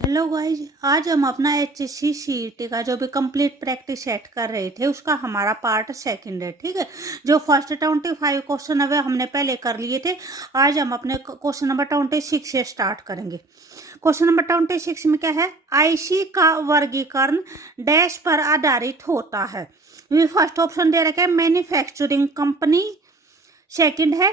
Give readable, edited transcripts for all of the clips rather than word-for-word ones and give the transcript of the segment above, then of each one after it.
Hello guys, आज हम अपना HSC CET का जो भी कंप्लीट प्रैक्टिस सेट कर रहे थे उसका हमारा पार्ट सेकंड है। ठीक है, जो फर्स्ट 25 क्वेश्चन है वे हमने पहले कर लिए थे। आज हम अपने क्वेश्चन नंबर 26 से स्टार्ट करेंगे। क्वेश्चन नंबर 26 में क्या है? IC का वर्गीकरण डैश पर आधारित होता है। फर्स्ट ऑप्शन दे रखा है मैन्युफैक्चरिंग कंपनी, सेकंड है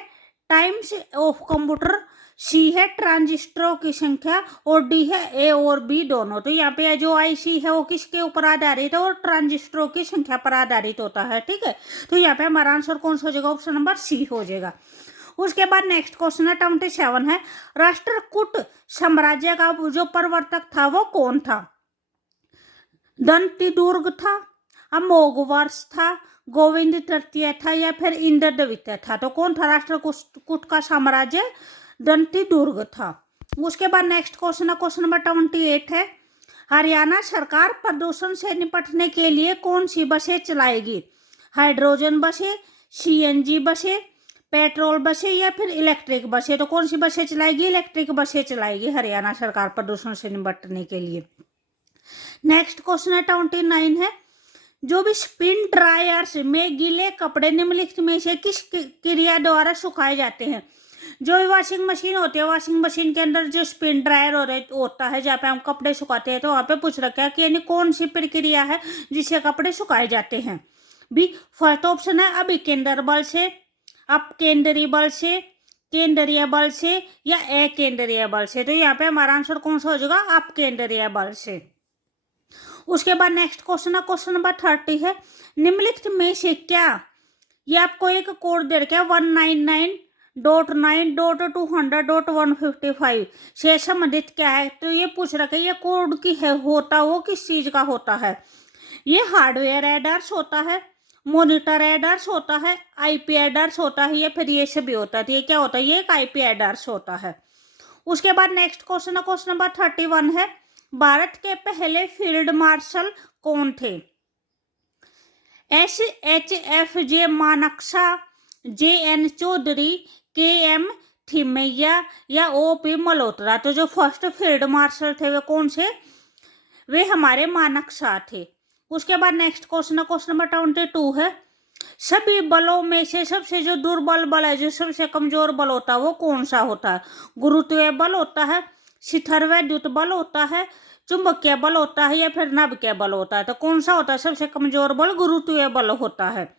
टाइम्स ऑफ कंप्यूटर, सी है ट्रांजिस्टरों की संख्या और डी है ए और बी दोनों। तो यहाँ पे जो IC है वो किसके ऊपर आधारित है? और ट्रांजिस्टरों की संख्या पर आधारित होता है। ठीक है, तो यहाँ पे हमारा आंसर कौन सा हो जाएगा? ऑप्शन नंबर सी हो जाएगा। उसके बाद नेक्स्ट क्वेश्चन है 27 है, राष्ट्रकूट साम्राज्य का जो प्रवर्तक था वो कौन था? दंती दुर्ग था, अमोघवर्ष था, गोविंद तृतीय था या फिर इंद्र द्वितीय था? तो कौन था राष्ट्रकूट का साम्राज्य? दंती दुर्ग था। उसके बाद नेक्स्ट क्वेश्चन है क्वेश्चन नंबर 28 है, हरियाणा सरकार प्रदूषण से निपटने के लिए कौन सी बसें चलाएगी? हाइड्रोजन बसें, CNG बसें, पेट्रोल बसें या फिर इलेक्ट्रिक बसें? तो कौन सी बसें चलाएगी? इलेक्ट्रिक बसें चलाएगी हरियाणा सरकार प्रदूषण से निपटने के लिए। नेक्स्ट क्वेश्चन है 29 है, जो भी स्पिन ड्रायर्स में गीले कपड़े निम्नलिखित में से किस क्रिया द्वारा सुखाए जाते हैं? जो भी वॉशिंग मशीन होती है, वॉशिंग मशीन के अंदर जो स्पिन ड्रायर होता है जहाँ पे हम कपड़े सुखाते हैं, तो वहाँ पे पूछ रखा है कि यानी कौन सी प्रक्रिया है जिससे कपड़े सुखाए जाते हैं? बी फर्स्ट ऑप्शन है अभिकेंद्र बल से, अपकेंद्रीय बल से, केंद्रीय बल से या अकेंद्रीय बल से? तो यहाँ पे हमारा आंसर कौन सा हो जाएगा? अपकेंद्रीय बल से। उसके बाद नेक्स्ट क्वेश्चन है क्वेश्चन नंबर 30 है, निम्नलिखित में से क्या, ये आपको एक कोड दे रखा है 199.9.200.155 से संबंधित क्या है? तो ये पूछ रखा है ये कोड की है होता वो किस चीज का होता है? ये हार्डवेयर एडर्स होता है, मॉनिटर एडर्स होता है, IP एडर्स होता है या फिर ये सभी होता है? ये क्या होता है? ये एक IP एडर्स होता है। उसके बाद नेक्स्ट क्वेश्चन है क्वेश्चन नंबर 31 है, भारत के पहले फील्ड मार्शल कौन थे? SHFJ मानकशा, JN Chaudhary, KM Thimayya या OP मल्होत्रा? तो जो फर्स्ट फील्ड मार्शल थे वे कौन से? वे हमारे मानकशा थे। उसके बाद नेक्स्ट क्वेश्चन है क्वेश्चन नंबर 22 है, सभी बलों में से सबसे जो दुर्बल बल है, जो सबसे कमजोर बल होता है वो कौन सा होता है? गुरुत्वीय बल होता है, शिखर वैद्युत बल होता है, चुंबकीय बल होता है या फिर नाभिकीय बल होता है? तो कौन सा होता है सबसे कमजोर बल? गुरुत्वीय बल होता है।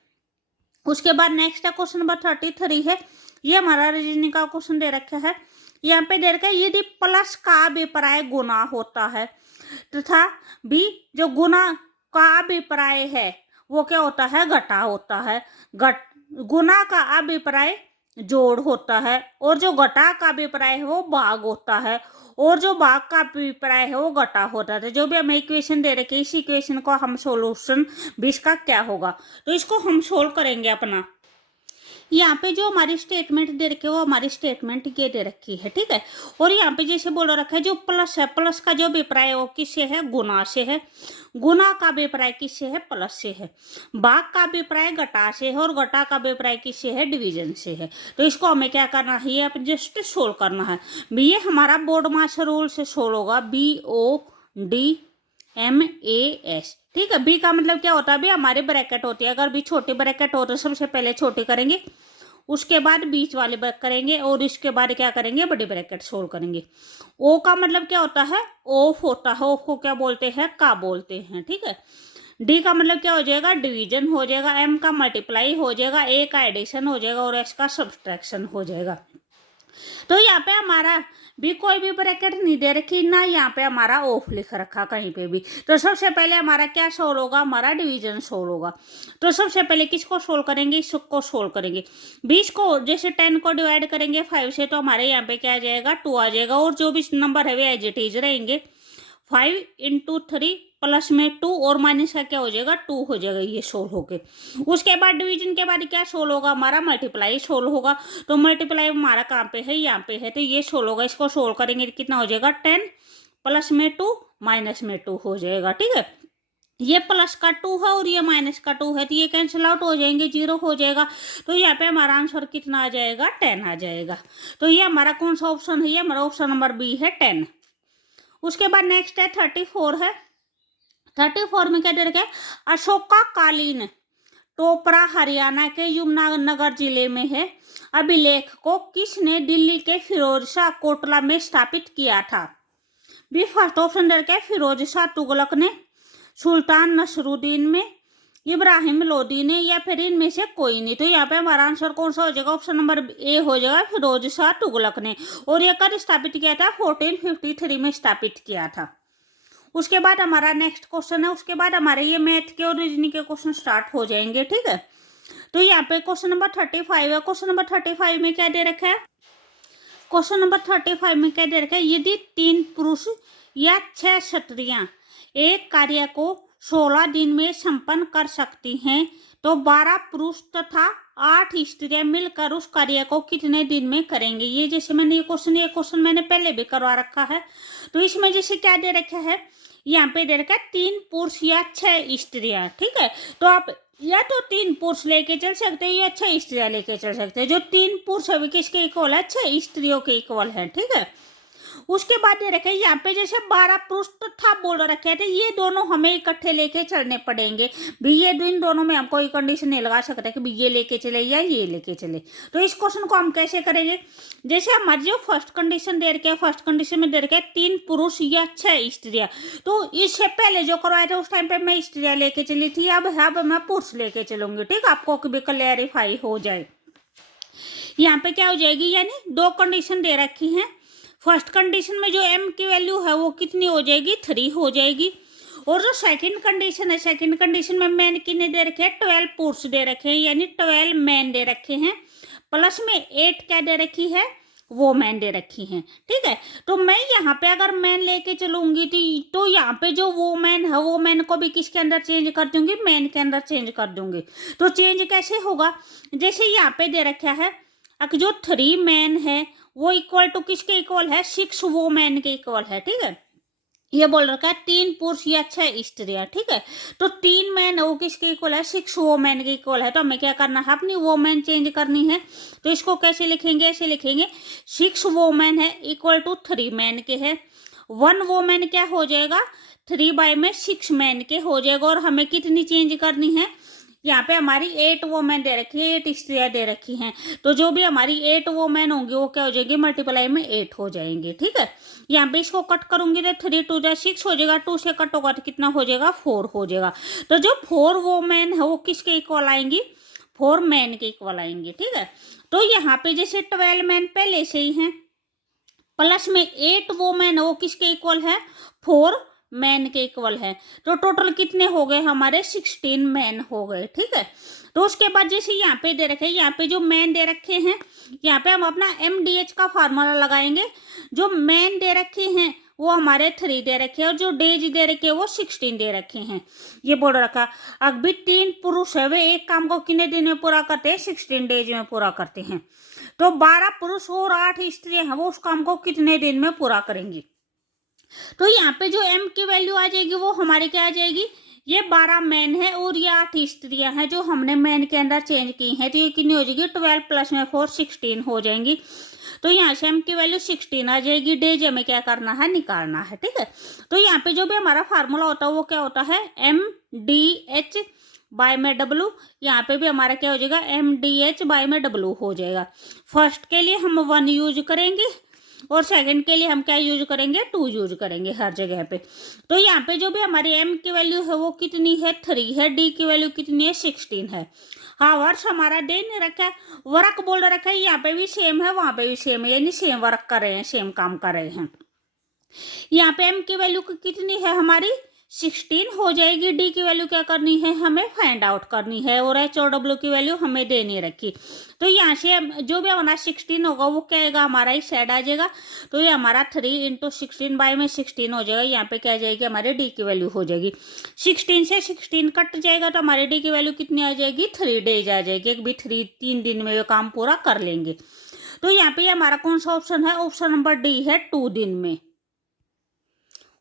उसके बाद नेक्स्ट है क्वेश्चन नंबर 33 है, ये हमारा रीजनिंग का क्वेश्चन दे रखा है। यहाँ पे दे रखा है यदि प्लस का अभिप्राय गुना होता है तथा बी जो गुना का अभिप्राय है वो क्या होता है? घटा होता है। गुना का अभिप्राय जोड़ होता है और जो घटा का अभिप्राय है वो भाग होता है और जो भाग का अभिप्राय है वो घटा होता है। जो भी हमें इक्वेशन दे रखे इस इक्वेशन को हम सोल्यूशन भी इसका क्या होगा, तो इसको हम सोल्व करेंगे अपना। यहाँ पे जो हमारी स्टेटमेंट दे रखी है वो हमारी स्टेटमेंट ये दे रखी है। ठीक है, और यहाँ पे जैसे बोल रखा है जो प्लस है, प्लस का जो अभिप्राय है वो किससे है? गुना से है। गुना का अभिप्राय किससे है? प्लस से है। भाग का अभिप्राय घटा से है और घटा का अभिप्राय किससे है? डिवीजन से है। तो इसको हमें क्या करना है? ये जस्ट सोल्व करना है। ये हमारा बोर्ड मास रूल से सोल्व होगा, BODMAS। ठीक है, बी का मतलब क्या होता है? भी हमारे ब्रैकेट होती है, अगर भी छोटी ब्रैकेट हो तो सबसे पहले छोटी करेंगे, उसके बाद बीच वाले ब्रैकेट करेंगे और इसके बाद क्या करेंगे? बड़ी ब्रैकेट सोल्व करेंगे। ओ का मतलब क्या होता है? ऑफ होता है। ऑफ को क्या बोलते हैं? का बोलते हैं। ठीक है, डी का मतलब क्या हो जाएगा? डिवीजन हो जाएगा। M का मल्टीप्लाई हो जाएगा, A का एडिशन हो जाएगा और S का सब्सट्रैक्शन हो जाएगा। तो यहाँ पे हमारा भी कोई भी ब्रैकेट नहीं दे रखी ना, यहाँ पे हमारा ऑफ लिख रखा कहीं पे भी। तो सबसे पहले हमारा क्या सोल्व होगा? हमारा डिवीजन सोल्व होगा। तो सबसे पहले किसको सोल्व करेंगे? इसको सोल्व करेंगे। 20 को जैसे 10 को डिवाइड करेंगे 5 से तो हमारे यहाँ पे क्या आ जाएगा? 2 आ जाएगा और जो भी नंबर है वे एज इट इज रहेंगे। 5 × 3 प्लस में 2 और माइनस का क्या हो जाएगा? 2 हो जाएगा, ये सोल्व हो गए। उसके बाद डिवीजन के बाद क्या सोल्व होगा? हमारा मल्टीप्लाई सोल्व होगा। तो मल्टीप्लाई हमारा कहाँ पे है? यहाँ पे है, तो ये सोल्व होगा। इसको सोल्व करेंगे कितना हो जाएगा? 10 प्लस में 2 माइनस में 2 हो जाएगा। ठीक है, ये प्लस का 2 है और ये माइनस का 2 है, तो ये कैंसिल आउट हो जाएंगे, 0 हो जाएगा। तो यहाँ पे हमारा आंसर कितना आ जाएगा? 10 आ जाएगा। तो ये हमारा कौन सा ऑप्शन है? ये हमारा ऑप्शन नंबर बी है 10। उसके बाद नेक्स्ट है 34 है। 34 में क्या दे रखा है, अशोका कालीन टोपरा हरियाणा के यमुनानगर जिले में है। अभिलेख को किसने दिल्ली के फिरोज शाह कोटला में स्थापित किया था? बी फर्स्ट ऑप्शन दे रखा है फिरोज शाह तुगलक ने, सुल्तान नसरुद्दीन में, इब्राहिम लोदी ने, या फिर इनमें से कोई नहीं। तो यहाँ पे हमारा आंसर कौन सा हो जाएगा, ऑप्शन नंबर ए हो जाएगा, फिरोज शाह तुगलक ने। और ये कब स्थापित किया था, 1453 में स्थापित किया था। उसके बाद हमारा नेक्स्ट क्वेश्चन है, उसके बाद हमारे ये मैथ के और रीजनिंग के क्वेश्चन स्टार्ट हो जाएंगे, ठीक है। तो यहाँ पे क्वेश्चन नंबर 35 है। क्वेश्चन नंबर 35 में क्या दे रखा है, क्वेश्चन नंबर 35 में क्या दे रखा है, यदि 3 पुरुष या 6 स्त्रियां एक कार्य को 16 दिन में संपन्न कर सकती हैं तो 12 पुरुष तथा 8 स्त्रियां मिलकर उस कार्य को कितने दिन में करेंगे। ये जैसे मैंने ये क्वेश्चन मैंने पहले भी करवा रखा है। तो इसमें जैसे क्या दे रखा है, यहाँ पे दे रखा है 3 पुरुष या 6 स्त्रियां, ठीक है। तो आप या तो 3 पुरुष लेके चल सकते हैं या 6 स्त्रियां लेके चल सकते हैं। जो 3 पुरुष है किसके इक्वल है, 6 स्त्रियों के इक्वल है, ठीक है। उसके बाद दे रखे यहाँ पे जैसे 12 पुरुष तथा बोल रखे थे, ये दोनों हमें इकट्ठे लेके चलने पड़ेंगे भी। ये इन दोनों में हम कोई कंडीशन नहीं लगा सकते कि भी ये लेके चले या ये लेके चले। तो इस क्वेश्चन को हम कैसे करेंगे, जैसे हमारी जो फर्स्ट कंडीशन दे रखे है, फर्स्ट कंडीशन में दे रखे 3 पुरुष या 6 स्त्रियां। तो इससे पहले जो करवाए थे उस टाइम पे मैं स्त्रियां लेके चली थी, अब मैं पुरुष लेके चलूंगी, ठीक, आपको भी क्लैरिफाई हो जाए। यहाँ पे क्या हो जाएगी, यानी 2 कंडीशन दे रखी हैं। फर्स्ट कंडीशन में जो m की वैल्यू है वो कितनी हो जाएगी, 3 हो जाएगी। और जो सेकंड कंडीशन है, सेकंड कंडीशन में मैन कितने दे रखे हैं, 12 पुरुष दे रखे हैं, यानी 12 मैन दे रखे हैं, प्लस में 8 क्या दे रखी है, वो मैन दे रखी हैं, ठीक है। तो मैं यहाँ पे अगर मैन लेके चलूंगी तो यहाँ पे जो वो मैन है वो मैन को भी किसके अंदर चेंज कर दूंगी, मैन के अंदर चेंज कर दूंगी। तो चेंज कैसे होगा, जैसे यहाँ पे दे रखा है जो 3 मैन है वो इक्वल टू किसके इक्वल है, 6 वो मैन के इक्वल है, ठीक है। ये बोल रखा है 3 पुरुष या 6 स्त्रियां, ठीक है। तो 3 मैन वो किसके इक्वल है, 6 वो मैन के इक्वल है। तो हमें क्या करना है, अपनी वो मैन चेंज करनी है। तो इसको कैसे लिखेंगे, ऐसे लिखेंगे 6 वो मैन है इक्वल टू 3 मैन के है। 1 वो मैन क्या हो जाएगा, 3/6 मैन के हो जाएगा। और हमें कितनी चेंज करनी है, यहाँ पे हमारी 8 वोमेन दे रखी है, 8 स्त्रियां दे रखी हैं। तो जो भी हमारी 8 वोमेन होंगी वो क्या हो जाएगी, मल्टीप्लाई में 8 हो जाएंगे, ठीक है। यहाँ पे इसको कट करूंगी तो 3 2 जा 6 हो जाएगा, 2 से कट होगा तो कितना हो जाएगा, 4 हो जाएगा। तो जो 4 वोमेन है वो किसके इक्वल आएंगी, 4 मैन के इक्वल आएंगी, ठीक है। तो यहाँ पे जैसे 12 मैन पहले से ही हैं, प्लस में 8 वोमेन वो किसके इक्वल है, 4 मैन के इक्वल है। तो टोटल कितने हो गए हमारे, 16 मैन हो गए, ठीक है। तो उसके बाद जैसे यहाँ पे दे रखे, यहाँ पे जो मैन दे रखे हैं, यहाँ पे हम अपना MDH का फार्मूला लगाएंगे। जो मैन दे रखे हैं वो हमारे 3 दे रखे हैं और जो डेज दे रखे हैं वो 16 दे रखे हैं। ये बोल रखा अभी 3 पुरुष है वे एक काम को कितने दिन में पूरा करते हैं, 16 डेज में पूरा करते हैं। तो 12 पुरुष और 8 स्त्रियां हैं वो उस काम को कितने दिन में पूरा करेंगी। तो यहाँ पे जो m की वैल्यू आ जाएगी वो हमारी क्या आ जाएगी, ये 12 मैन है और ये 8 स्त्रियां हैं जो हमने मैन के अंदर चेंज की हैं। तो ये कितनी हो जाएगी, 12 प्लस में 4 16 हो जाएंगी। तो यहाँ से m की वैल्यू 16 आ जाएगी। डेज हमें क्या करना है, निकालना है, ठीक है। तो यहाँ पे जो भी हमारा फार्मूला होता है वो क्या होता है, MDH बाय में W। यहाँ पे भी हमारा क्या हो जाएगा, MDH बाय में W हो जाएगा। फर्स्ट के लिए हम 1 यूज करेंगे और सेकंड के लिए हम क्या यूज करेंगे, 2 यूज करेंगे हर जगह पे। तो यहाँ पे जो भी हमारी m की वैल्यू है वो कितनी है, 3 है। d की वैल्यू कितनी है, 16 है। हाँ, वर्ष हमारा दे नहीं रखा है, वर्क बोल रखा है, यहाँ पे भी सेम है वहां पे भी सेम है, यानी सेम वर्क कर रहे हैं, सेम काम कर रहे हैं। यहाँ पे m की वैल्यू कितनी है हमारी, 16 हो जाएगी। d की वैल्यू क्या करनी है, हमें फाइंड आउट करनी है। और h और w की वैल्यू हमें दे नहीं रखी। तो यहाँ से जो भी हमारा 16 होगा वो क्या आएगा, हमारा इस साइड आ जाएगा। तो ये हमारा 3 × 16 बाय में 16 हो जाएगा। यहाँ पे क्या आ जाएगी, हमारे d की वैल्यू हो जाएगी। 16 से 16 कट जाएगा तो हमारे d की वैल्यू कितनी आ जाएगी, 3 डेज आ जाएगी। एक भी 3 दिन में ये काम पूरा कर लेंगे। तो यहाँ पे हमारा कौन सा ऑप्शन है, ऑप्शन नंबर डी है, 2 दिन में।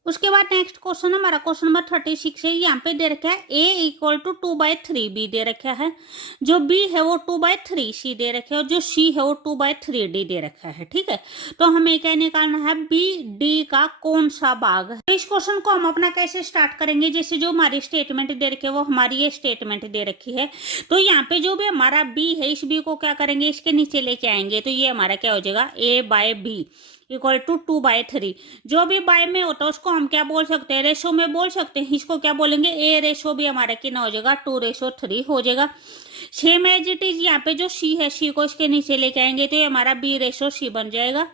उसके बाद नेक्स्ट क्वेश्चन हमारा क्वेश्चन नंबर 36 है। यहाँ पे दे रखा है a इक्वल टू 2/3b दे रखा है, जो b है वो 2/3c दे रखा है, और जो c है वो 2/3d दे रखा है। ठीक है, तो हमें क्या निकालना है, b d का कौन सा भाग है। तो इस क्वेश्चन को हम अपना कैसे स्टार्ट करेंगे, जैसे जो हमारी स्टेटमेंट दे रखी है वो हमारी ये स्टेटमेंट दे रखी है, तो यहाँ पे जो भी हमारा b है इस b को क्या करेंगे, इसके नीचे लेके आएंगे, तो ये हमारा क्या हो जाएगा, a/b इक्वल टू 2/3। जो भी बाय में होता है उसको हम क्या बोल सकते हैं, रेशो में बोल सकते हैं, इसको क्या बोलेंगे, ए रेशो भी हमारा कितना हो जाएगा, 2/3 हो जाएगा। सेम एज इट इज यहाँ पे जो सी है, सी को इसके नीचे लेके आएंगे तो ये हमारा b/c बन जाएगा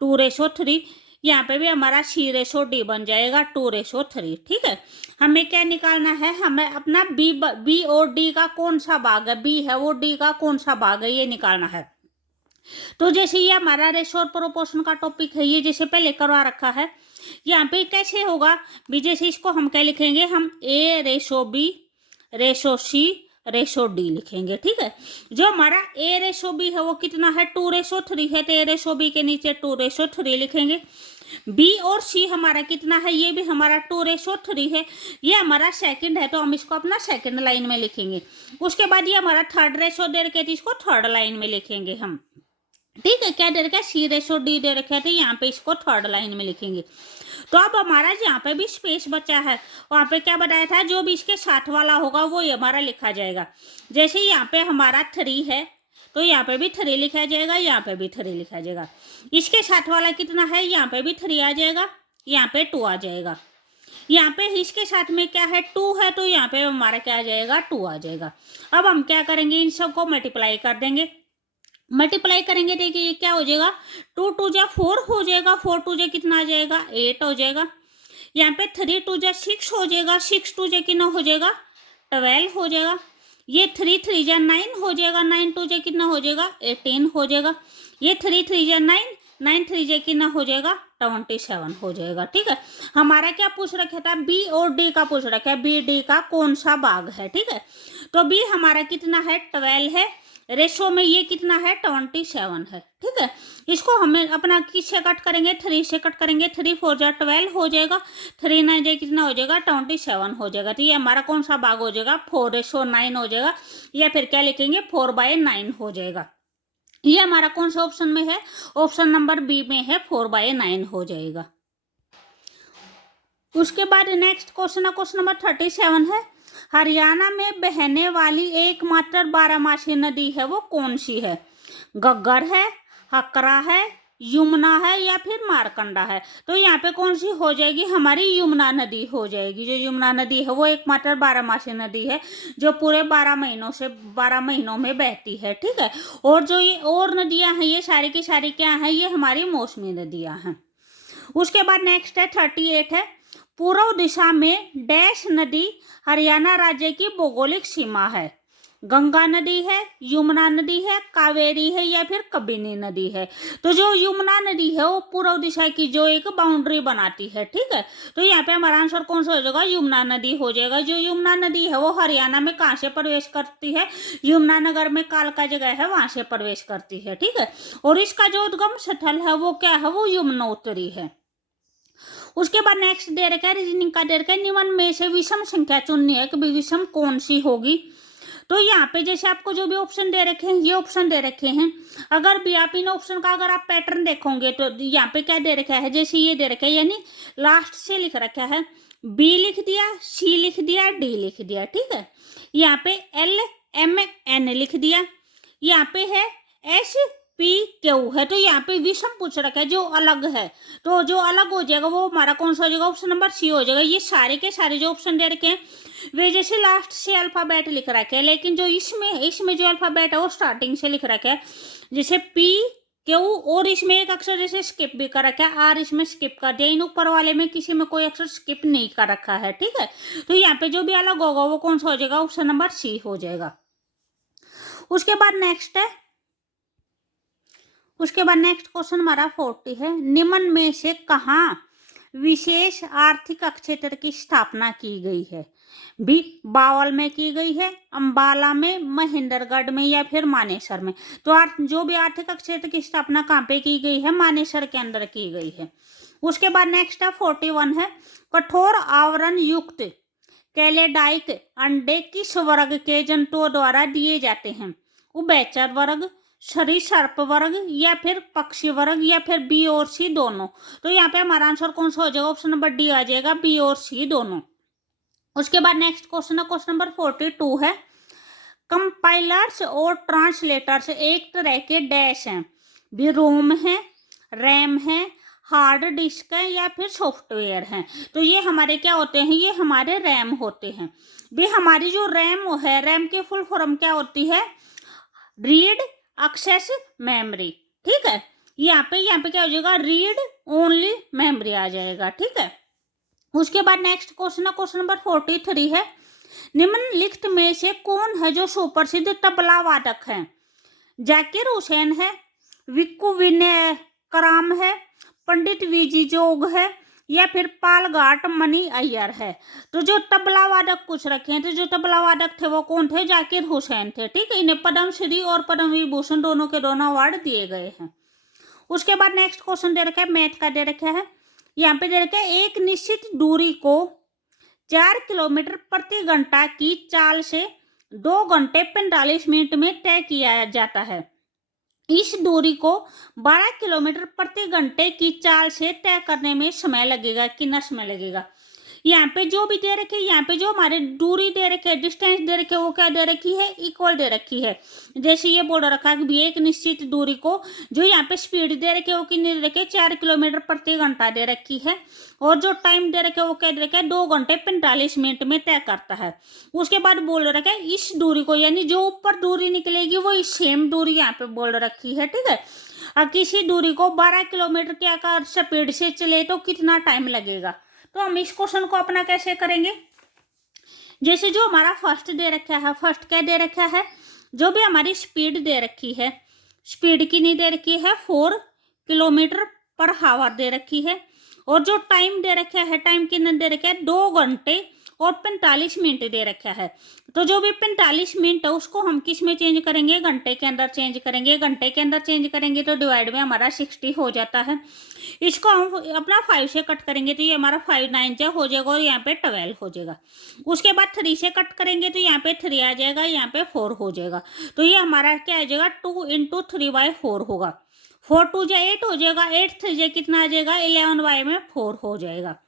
2/3। यहाँ पे भी हमारा c/d बन जाएगा 2/3। ठीक है, हमें क्या निकालना है, हमें अपना b और d का कौन सा भाग है, b है वो d का कौन सा भाग है ये निकालना है। तो जैसे ये हमारा रेशो और प्रोपोर्शन का टॉपिक है, ये जैसे पहले करवा रखा है, यहाँ पे कैसे होगा भी, जैसे इसको हम क्या लिखेंगे, हम a/b/c/d लिखेंगे। ठीक है, जो हमारा a/b है वो कितना है, 2/3 है, तो a/b के नीचे 2/3 लिखेंगे। b और c हमारा कितना है, ये भी हमारा 2/3 है, ये हमारा सेकंड है, तो हम इसको अपना सेकंड लाइन में लिखेंगे। उसके बाद ये हमारा थर्ड रेशो दे रखे, तो इसको थर्ड लाइन में लिखेंगे हम। ठीक है, क्या दे रखा है, c/d दे रखा है, तो यहाँ पे इसको थर्ड लाइन में लिखेंगे। तो अब हमारा यहाँ पे भी स्पेस बचा है, वहाँ पे क्या बताया था, जो भी इसके साथ वाला होगा वो ये हमारा लिखा जाएगा। जैसे यहाँ पे हमारा 3 है तो यहाँ पे भी 3 लिखा जाएगा, यहाँ पे भी 3 लिखा जाएगा। इसके साथ वाला कितना है, यहाँ पे भी 3 आ जाएगा, यहाँ पे 2 आ जाएगा। यहाँ पे इसके साथ में क्या है, 2 है, तो यहाँ पे हमारा क्या आ जाएगा, 2 आ जाएगा। अब हम क्या करेंगे, इन सबको मल्टीप्लाई कर देंगे। मल्टीप्लाई करेंगे, देखिए ये क्या हो जाएगा, 2 2 जा 4 हो जाएगा, 4 2 जा कितना आ जाएगा, 8 हो जाएगा। यहाँ पे 3 2 जा 6 हो जाएगा, 6 2 जा कितना हो जाएगा, 12 हो जाएगा। ये 3 3 जा 9 हो जाएगा, 9 2 जा कितना हो जाएगा, 18 हो जाएगा। ये 3 3 जा 9, 9 3 जा कितना हो जाएगा, 27 हो जाएगा। ठीक है, हमारा क्या पूछ रखा था, बी और डी का पूछ रखा है, बी डी का कौन सा भाग है। ठीक है, तो बी हमारा कितना है, 12 है, रेशो में ये कितना है, 27 है। ठीक है, इसको हमें अपना किससे कट करेंगे, 3 से कट करेंगे, 3 4 जा 12 हो जाएगा, 3 9 जा कितना हो जाएगा, 27 हो जाएगा। तो ये हमारा कौन सा भाग हो जाएगा, 4/9 हो जाएगा, या फिर क्या लिखेंगे, 4/9 हो जाएगा। ये हमारा कौन सा ऑप्शन में है, ऑप्शन नंबर बी में है, 4/9 हो जाएगा। उसके बाद नेक्स्ट क्वेश्चन है, क्वेश्चन नंबर 37 है। हरियाणा में बहने वाली एकमात्र बारहमासी नदी है वो कौन सी है, गग्गर है, हकरा है, यमुना है, या फिर मारकंडा है। तो यहाँ पे कौन सी हो जाएगी, हमारी यमुना नदी हो जाएगी। जो यमुना नदी है वो एकमात्र बारहमासी नदी है, जो पूरे 12 महीनों में बहती है। ठीक है, और जो ये और नदियां हैं ये सारी की सारी क्या हैं, ये हमारी मौसमी नदियां हैं। उसके बाद नेक्स्ट है 38 है। पूर्व दिशा में डैश नदी हरियाणा राज्य की भौगोलिक सीमा है, गंगा नदी है, यमुना नदी है, कावेरी है, या फिर कबिनी नदी है। तो जो यमुना नदी है वो पूर्व दिशा की जो एक बाउंड्री बनाती है। ठीक है, तो यहाँ पे हमारा आंसर कौन सा हो जाएगा, यमुना नदी हो जाएगा। जो यमुना नदी है वो हरियाणा में कहाँ से प्रवेश करती है, यमुनानगर में कालका जगह है वहां से प्रवेश करती है। ठीक है, और इसका जो उद्गम स्थल है वो क्या है, वो यमुनोत्तरी है। उसके बाद नेक्स्ट दे रखा है, रीजनिंग का दे रखा है, निम्न में से विषम संख्या चुननी है कि विषम कौन सी होगी। तो यहाँ पे जैसे आपको जो भी ऑप्शन दे रखे हैं ये ऑप्शन दे रखे हैं, अगर भी आप इन ऑप्शन का अगर आप पैटर्न देखोगे तो यहाँ पे क्या दे रखा है, जैसे ये दे रखा है, यानी लास्ट से लिख रखा है, बी लिख दिया, सी लिख दिया, डी लिख दिया। ठीक है, यहाँ पे LMN लिख दिया, यहाँ पे है SPQ है, तो यहाँ पे विषम पूछ रखा है जो अलग है, तो जो अलग हो जाएगा वो हमारा कौन सा हो जाएगा, ऑप्शन नंबर सी हो जाएगा। ये सारे के सारे जो ऑप्शन दे रखे हैं वे जैसे लास्ट से अल्फाबेट लिख रखे हैं, लेकिन जो इसमें जो अल्फाबेट है वो स्टार्टिंग से लिख रखे हैं, जैसे PQ, और इसमें एक अक्षर जैसे स्किप भी कर रखा है, R इसमें स्किप कर दिया, इन ऊपर वाले में किसी में कोई अक्षर स्किप नहीं कर रखा है। ठीक है, तो यहाँ पे जो भी अलग होगा वो कौन सा हो जाएगा, ऑप्शन नंबर सी हो जाएगा। उसके बाद नेक्स्ट क्वेश्चन हमारा 40 है। निम्न में से कहाँ विशेष आर्थिक क्षेत्र की स्थापना की गई है, बी बावल में की गई है, अंबाला में, महेंद्रगढ़ में, या फिर मानेसर में। तो जो भी आर्थिक क्षेत्र की स्थापना कहाँ पे की गई है, मानेसर के अंदर की गई है। उसके बाद नेक्स्ट है 41 है, कठोर आवरण युक्त कैलेडाइक अंडे किस वर्ग के जंतुओं द्वारा दिए जाते हैं? उभयचर वर्ग, सरीसृप वर्ग, या फिर पक्षी वर्ग, या फिर बी और सी दोनों। तो यहाँ पे हमारा आंसर कौन सा हो जाएगा? ऑप्शन नंबर डी आ जाएगा, बी और सी दोनों। उसके बाद नेक्स्ट क्वेश्चन है, क्वेश्चन नंबर 42 है, कंपाइलर्स और ट्रांसलेटर्स एक तरह के डैश हैं, भी रोम है, रैम है, हार्ड डिस्क है, या फिर सॉफ्टवेयर हैं। तो ये हमारे क्या होते हैं? ये हमारे रैम होते हैं। भी हमारी जो रैम है, रैम की फुल फॉर्म क्या होती है? Read access memory. ठीक है, यहाँ पे क्या हो जाएगा? रीड ओनली मेमोरी आ जाएगा। ठीक है, उसके बाद नेक्स्ट क्वेश्चन है, क्वेश्चन नंबर 43 है, निम्नलिखित में से कौन है जो सुप्रसिद्ध तबला वादक है? जाकिर हुसैन है, विक्कू विनय कराम है, पंडित वीजी जोग है, या फिर पालघाट मणि अय्यर है। तो जो तबला वादक पूछ रखे हैं, तो जो तबला वादक थे वो कौन थे? जाकिर हुसैन थे। ठीक है, इन्हें पद्मश्री और पद्म विभूषण दोनों के दोनों अवार्ड दिए गए हैं। उसके बाद नेक्स्ट क्वेश्चन दे रखा है, मैथ का दे रखा है, यहाँ पे दे रखा है, एक निश्चित दूरी को 4 किलोमीटर प्रति घंटा की चाल से 2 घंटे 45 मिनट में तय किया जाता है। इस दूरी को 12 किलोमीटर प्रति घंटे की चाल से तय करने में समय लगेगा। कितना समय लगेगा? यहाँ पे जो भी दे रखी है, यहाँ पे जो हमारे दूरी दे रखी है, डिस्टेंस दे रखी है, वो क्या दे रखी है? इक्वल दे रखी है। जैसे ये बोल रखा है कि एक निश्चित दूरी को, जो यहाँ पे स्पीड दे रखी है वो कितनी दे रखी है? 4 किलोमीटर प्रति घंटा दे रखी है। और जो टाइम दे रखा है वो क्या दे रखा है? 2 घंटे 45 मिनट में तय करता है। उसके बाद बोल रखा है इस दूरी को, यानी जो ऊपर दूरी निकलेगी वो सेम दूरी यहाँ पे बोल रखी है। ठीक है, और किसी दूरी को 12 किलोमीटर के आकार स्पीड से चले तो कितना टाइम लगेगा? तो हम इस क्वेश्चन को अपना कैसे करेंगे? जैसे जो हमारा फर्स्ट दे रखा है, फर्स्ट क्या दे रखा है? जो भी हमारी स्पीड दे रखी है, स्पीड की नहीं दे रखी है, 4 किलोमीटर पर हावर दे रखी है। और जो टाइम दे रखा है, टाइम कितना दे रखा है? 2 घंटे और 45 मिनट दे रखा है। तो जो भी 45 मिनट है उसको हम किस में चेंज करेंगे? घंटे के अंदर चेंज करेंगे। घंटे के अंदर चेंज करेंगे तो डिवाइड में हमारा 60 हो जाता है। इसको हम अपना 5 से कट करेंगे तो ये हमारा 5 9 जा हो जाएगा, और यहाँ पे 12 हो जाएगा। उसके बाद 3 से कट करेंगे तो यहाँ पे 3 आ जाएगा, यहाँ पे 4 हो जाएगा। तो ये हमारा क्या आ जाएगा? 2 × 3/4 होगा। 4 2 जा 8 हो जाएगा, 8 3 जा कितना आ जाएगा? 11/4 हो जाएगा।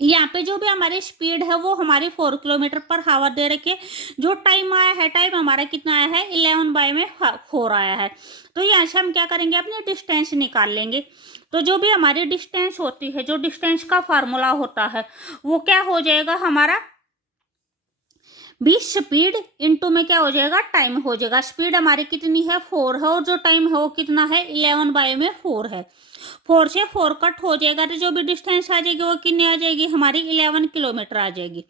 यहाँ पे जो भी हमारी स्पीड है वो हमारी 4 किलोमीटर पर हावर दे रखी है। जो टाइम आया है, टाइम हमारा कितना आया है? 11/4 आया है। तो यहाँ से हम क्या करेंगे? अपनी डिस्टेंस निकाल लेंगे। तो जो भी हमारी डिस्टेंस होती है, जो डिस्टेंस का फार्मूला होता है, वो क्या हो जाएगा हमारा? 20 स्पीड इंटू में क्या हो जाएगा? टाइम हो जाएगा। स्पीड हमारी कितनी है? 4 है, और जो टाइम है वो कितना है? 11/4 है। 4 से 4 कट हो जाएगा तो जो भी डिस्टेंस आ जाएगी वो कितनी आ जाएगी? हमारी 11 किलोमीटर आ जाएगी।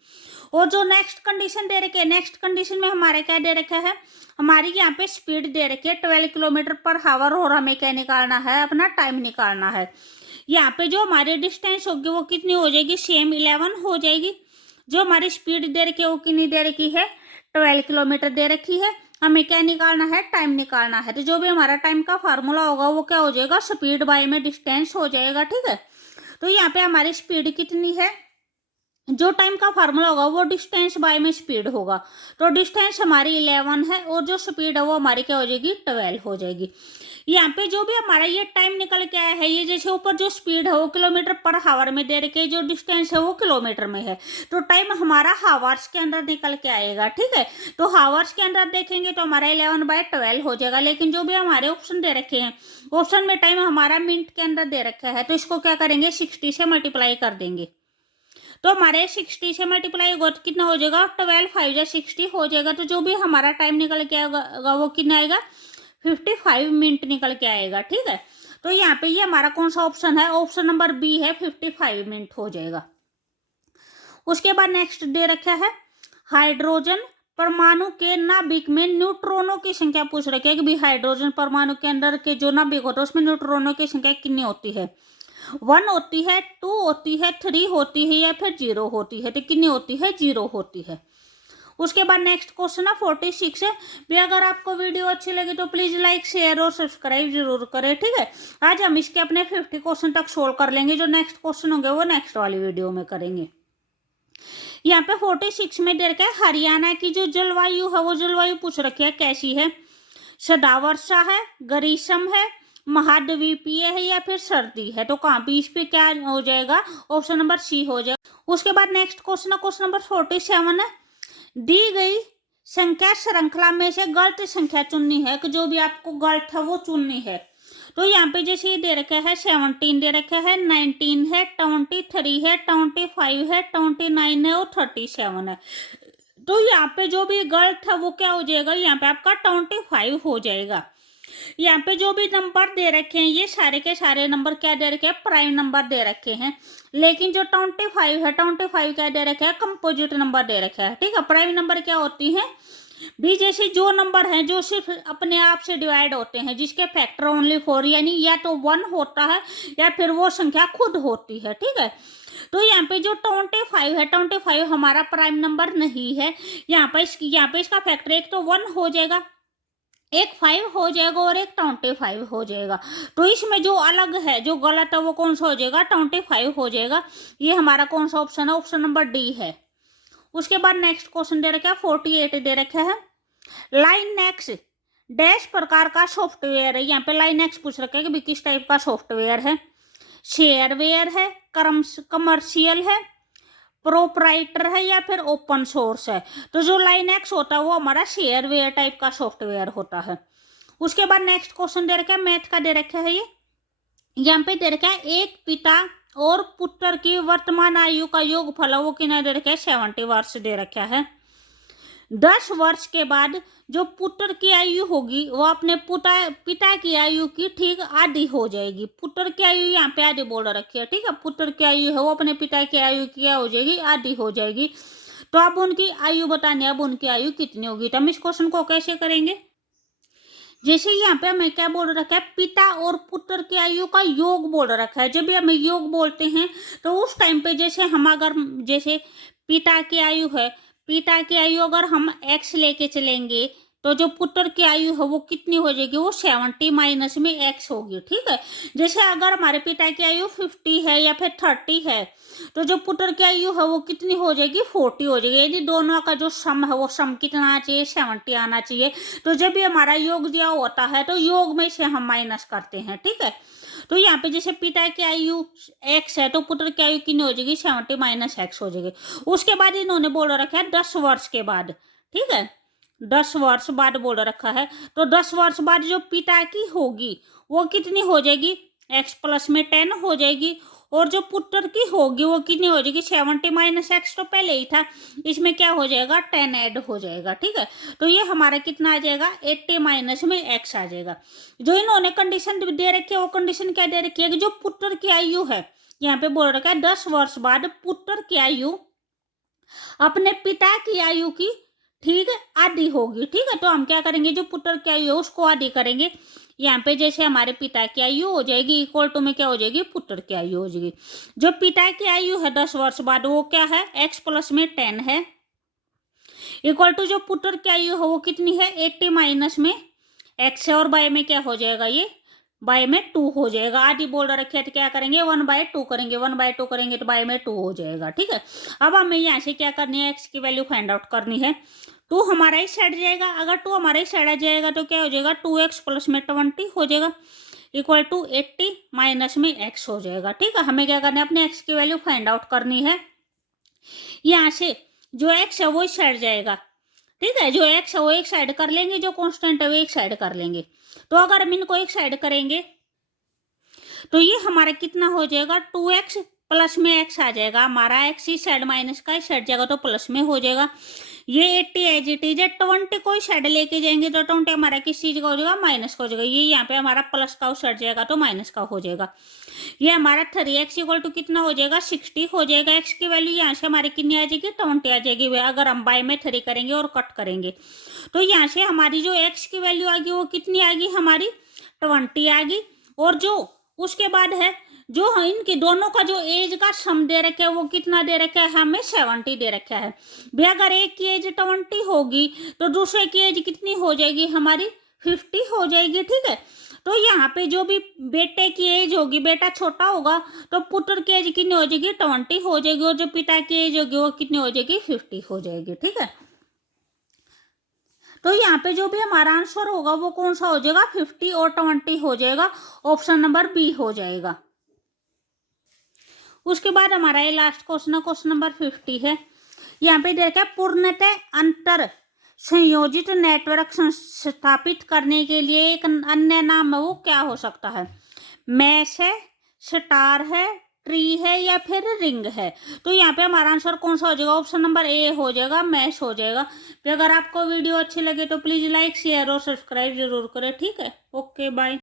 और जो नेक्स्ट कंडीशन दे रखी है, नेक्स्ट कंडीशन में हमारा क्या दे रखा है? हमारी यहाँ पे स्पीड दे रखी है 12 किलोमीटर पर हावर, और हमें क्या निकालना है? अपना टाइम निकालना है। यहाँ पे जो हमारी डिस्टेंस होगी वो कितनी हो जाएगी? सेम 11 हो जाएगी। जो हमारी स्पीड दे रखी है वो कितनी दे रखी है? 12 किलोमीटर दे रखी है। हमें क्या निकालना है? टाइम निकालना है। तो जो भी हमारा टाइम का फार्मूला होगा वो क्या हो जाएगा? स्पीड बाय में डिस्टेंस हो जाएगा। ठीक है, तो यहाँ पे हमारी स्पीड कितनी है? जो टाइम का फार्मूला होगा वो डिस्टेंस बाय में स्पीड होगा। तो डिस्टेंस हमारी 11 है, और जो स्पीड है वो हमारी क्या हो जाएगी? 12 हो जाएगी। यहाँ पे जो भी हमारा ये टाइम निकल के आया है, ये जैसे ऊपर जो स्पीड है वो किलोमीटर पर हावर में दे रखी है, जो डिस्टेंस है वो किलोमीटर में है, तो टाइम हमारा हावर्स के अंदर निकल के आएगा। ठीक है, तो हावर्स के अंदर देखेंगे तो हमारा 11/12 हो जाएगा। लेकिन जो भी हमारे ऑप्शन दे रखे हैं, ऑप्शन में टाइम हमारा मिनट के अंदर दे रखा है, तो इसको क्या करेंगे? 60 से मल्टीप्लाई कर देंगे। तो हमारे 60 से मल्टीप्लाई होगा तो कितना हो जाएगा? 12 5 जा 60 हो जाएगा। तो जो भी हमारा टाइम निकल के आएगा वो कितना आएगा? 55 मिनट निकल के आएगा। ठीक है, तो यहाँ पे ये हमारा कौन सा ऑप्शन है? ऑप्शन नंबर बी है, 55 मिनट हो जाएगा। उसके बाद नेक्स्ट दे रखा है, हाइड्रोजन परमाणु के नाभिक में न्यूट्रॉनों की संख्या पूछ रखी है कि भाई हाइड्रोजन परमाणु के अंदर के जो नाभिक होता है उसमें न्यूट्रॉनों की संख्या कितनी होती है? 1 होती है, 2 होती है, 3 होती है, या फिर 0 होती है? तो कितनी होती है? 0 होती है। उसके बाद नेक्स्ट क्वेश्चन है 46 है। भी अगर आपको वीडियो अच्छी लगी तो प्लीज लाइक शेयर और सब्सक्राइब जरूर करें, ठीक है। आज हम इसके अपने 50 क्वेश्चन तक सोल्व कर लेंगे। जो नेक्स्ट क्वेश्चन होंगे वो नेक्स्ट वाली वीडियो में करेंगे। यहाँ पे 46 में दे रखा है हरियाणा की जो जलवायु है वो जलवायु पूछ रखी है कैसी है। सदावर्षा है, ग्रीष्म है, महाद्वीपीय है या फिर सर्दी है। तो कहाँ पे इस पे क्या हो जाएगा, ऑप्शन नंबर सी हो जाएगा। उसके बाद नेक्स्ट क्वेश्चन है क्वेश्चन नंबर 47 है। दी गई संख्या श्रृंखला में से गलत संख्या चुननी है कि जो भी आपको गलत है वो चुननी है। तो यहाँ पे जैसे ये दे रखा है 17 दे रखा है, 19 है, 23 है, 25 है, 29 है और 37 है। तो यहाँ पे जो भी गलत है वो क्या हो जाएगा, यहाँ पे आपका 25 हो जाएगा। यहाँ पे जो भी नंबर दे रखे हैं ये सारे के सारे नंबर क्या दे रखे हैं, प्राइम नंबर दे रखे हैं। लेकिन जो 25 है, 25 क्या दे रखा है, कंपोजिट नंबर दे रखा है, ठीक है। प्राइम नंबर क्या होती है भी, जैसे जो नंबर हैं जो सिर्फ अपने आप से डिवाइड होते हैं, जिसके फैक्टर ओनली 4, यानी या तो 1 होता है या फिर वो संख्या खुद होती है, ठीक है। तो यहाँ पे जो 25 है, 25 हमारा प्राइम नंबर नहीं है। यहाँ पे इसका फैक्टर एक तो 1 हो जाएगा, एक 5 हो जाएगा और एक 25 हो जाएगा। तो इसमें जो अलग है, जो गलत है वो कौन सा हो जाएगा, 25 हो जाएगा। ये हमारा कौन सा ऑप्शन है, ऑप्शन नंबर डी है। उसके बाद नेक्स्ट क्वेश्चन दे रखा है 48 दे रखा है। लाइनेक्स डैश प्रकार का सॉफ्टवेयर है। यहाँ पे लाइनेक्स पूछ रखा है कि किस टाइप का सॉफ्टवेयर है। शेयरवेयर है, कमर्शियल है, प्रोप्राइटर है या फिर ओपन सोर्स है। तो जो लाइनेक्स होता है वो हमारा शेयरवेयर टाइप का सॉफ्टवेयर होता है। उसके बाद नेक्स्ट क्वेश्चन दे रखा है, मैथ का दे रखा है। ये यहाँ पे दे रखा है एक पिता और पुत्र की वर्तमान आयु का योगफल वो कितना दे रखा है, 70 वर्ष दे रखा है। 10 वर्ष के बाद जो पुत्र की आयु होगी वो अपने पिता की आयु की ठीक आधी हो जाएगी। पुत्र की आयु यहाँ पे आधी बोल रखी है, ठीक है। पुत्र की आयु है वो अपने पिता की आयु की क्या हो जाएगी, आधी हो जाएगी। तो अब उनकी आयु बतानी है, अब उनकी आयु कितनी होगी। तो हम इस क्वेश्चन को कैसे करेंगे, जैसे यहाँ पे हमें क्या बोल रखा है, पिता और पुत्र की आयु का योग बोल रखा है। जब भी हमें योग बोलते हैं तो उस टाइम पे जैसे हम अगर जैसे पिता की आयु है, पिता की आयु अगर हम x लेके चलेंगे तो जो पुत्र की आयु है वो कितनी हो जाएगी, वो 70 माइनस में x होगी, ठीक है। जैसे अगर हमारे पिता की आयु 50 है या फिर 30 है तो जो पुत्र की आयु है वो कितनी हो जाएगी, 40 हो जाएगी। यदि दोनों का जो सम है वो सम कितना आना चाहिए, 70 आना चाहिए। तो जब भी हमारा योग दिया होता है तो योग में से हम माइनस करते हैं, ठीक है। तो यहाँ पे जैसे पिता की आयु x है तो पुत्र की आयु कितनी हो जाएगी, 70 माइनस x हो जाएगी। उसके बाद इन्होंने बोल रखा है 10 वर्ष के बाद, ठीक है, 10 वर्ष बाद बोल रखा है। तो 10 वर्ष बाद जो पिता की होगी वो कितनी हो जाएगी, x प्लस में 10 हो जाएगी। और जो पुत्र की होगी वो कितनी हो जाएगी, 70 माइनस x तो पहले ही था, इसमें क्या हो जाएगा, 10 ऐड हो जाएगा, ठीक है। तो ये हमारा कितना आ जाएगा, 80 माइनस में x आ जाएगा। जो इन्होंने कंडीशन दे रखी है वो कंडीशन क्या दे रखी है कि जो पुत्र की आयु है, यहाँ पे बोल रखा है 10 वर्ष बाद पुत्र की आयु अपने पिता की आयु की ठीक आधी होगी, ठीक है। तो हम क्या करेंगे, जो पुत्र की आयु है उसको आधी करेंगे। यहाँ पे जैसे हमारे पिता की आयु हो जाएगी इक्वल टू में क्या हो जाएगी, पुत्र की आयु हो जाएगी। जो पिता की आयु है 10 वर्ष बाद वो क्या है, x प्लस में 10 है, इक्वल टू जो पुत्र की आयु है वो कितनी है, 80 माइनस में x है। और बाय में क्या हो जाएगा, ये बाय में 2 हो जाएगा। आधी बोल रखे है तो क्या करेंगे, 1/2 करेंगे, 1/2 करेंगे तो बाय में 2 हो जाएगा, ठीक है। अब हमें यहाँ से क्या करनी है, x की वैल्यू फाइंड आउट करनी है। 2 हमारा इस साइड जाएगा, अगर 2 हमारा इस साइड आ जाएगा तो क्या हो जाएगा, 2x प्लस में 20 हो जाएगा, इक्वल टू 80 माइनस में x हो जाएगा, ठीक है। हमें क्या करना है, अपने x की वैल्यू फाइंड आउट करनी है। यहाँ से जो x है वो इस साइड जाएगा, ठीक है। जो x है वो एक साइड कर लेंगे, जो कांस्टेंट है वो एक साइड कर लेंगे। तो अगर हम इनको एक साइड करेंगे तो ये हमारा कितना हो जाएगा, 2x प्लस में x आ जाएगा। हमारा x इस साइड माइनस का इस साइड जाएगा तो प्लस में हो जाएगा। ये 80 एज इट इज है, 20 को इस साइड लेके जाएंगे तो 20 हमारा किस चीज का हो जाएगा, माइनस का हो जाएगा। ये यहाँ पे हमारा प्लस का उस साइड जाएगा तो माइनस का हो जाएगा। ये हमारा 3x इक्वल टू कितना हो जाएगा, 60 हो जाएगा। x की वैल्यू यहाँ से हमारी कितनी आ जाएगी, 20 आ जाएगी। अगर हम बाय में 3 करेंगे और कट करेंगे तो यहाँ से हमारी जो x की वैल्यू आ गई वो कितनी आ गई, हमारी 20 आ गई। और जो उसके बाद है जो है इनके दोनों का जो एज का सम दे रखा है वो कितना दे रखा है हमें 70 दे रखा है भाई। अगर एक की एज 20 होगी तो दूसरे की एज कितनी हो जाएगी हमारी 50 हो जाएगी, ठीक है। तो यहाँ पे जो भी बेटे की एज होगी, बेटा छोटा होगा तो पुत्र की एज कितनी हो जाएगी 20 हो जाएगी, और जो पिता की एज होगी वो कितनी हो जाएगी 50 हो जाएगी, ठीक है। तो यहाँ पे जो भी हमारा आंसर होगा वो कौन सा हो जाएगा 50 और 20 हो जाएगा, ऑप्शन नंबर बी हो जाएगा। उसके बाद हमारा ये लास्ट क्वेश्चन है, क्वेश्चन नंबर 50 है। यहाँ पे देखा पूर्णतः अंतर संयोजित नेटवर्क स्थापित करने के लिए एक अन्य नाम है, वो क्या हो सकता है? मैश है, स्टार है, ट्री है या फिर रिंग है। तो यहाँ पे हमारा आंसर कौन सा हो जाएगा, ऑप्शन नंबर ए हो जाएगा, मैश हो जाएगा। तो अगर आपको वीडियो अच्छी लगे तो प्लीज लाइक शेयर और सब्सक्राइब जरूर करें, ठीक है। Okay bye.